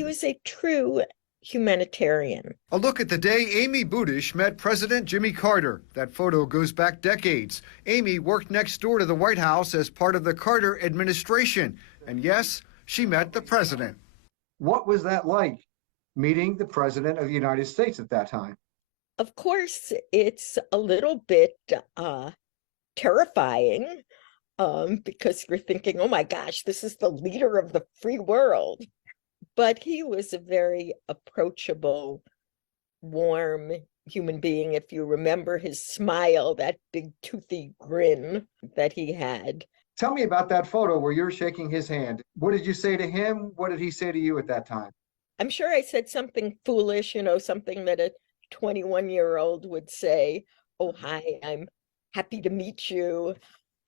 he was a true humanitarian. A look at the day Amy Budish met President Jimmy Carter. That photo goes back decades. Amy worked next door to the White House as part of the Carter administration. And yes, she met the president. What was that like, meeting the president of the United States at that time? Of course, it's a little bit terrifying because you're thinking, oh my gosh, this is the leader of the free world. But he was a very approachable, warm human being. If you remember his smile, that big toothy grin that he had. Tell me about that photo where you're shaking his hand. What did you say to him? What did he say to you at that time? I'm sure I said something foolish, something that a 21-year-old would say. Oh, hi, I'm happy to meet you.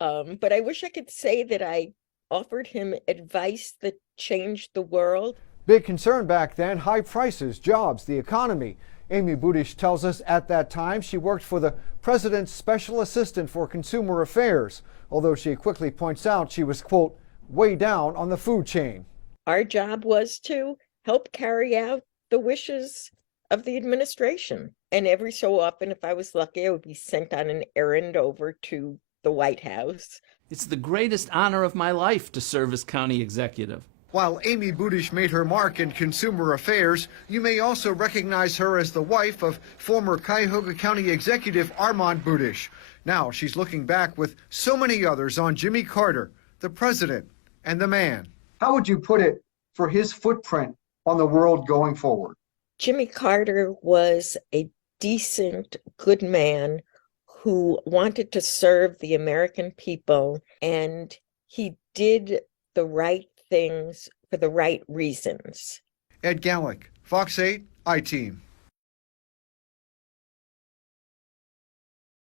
But I wish I could say that I offered him advice that changed the world. Big concern back then, high prices, jobs, the economy. Amy Budish tells us at that time she worked for the president's special assistant for consumer affairs, although she quickly points out she was, quote, way down on the food chain. Our job was to help carry out the wishes of the administration. And every so often, if I was lucky, I would be sent on an errand over to the White House. It's the greatest honor of my life to serve as county executive. While Amy Budish made her mark in consumer affairs, you may also recognize her as the wife of former Cuyahoga County Executive Armand Budish. Now she's looking back with so many others on Jimmy Carter, the president and the man. How would you put it for his footprint on the world going forward? Jimmy Carter was a decent, good man who wanted to serve the American people, and he did the right things for the right reasons. Ed Gallick, Fox 8, I-Team.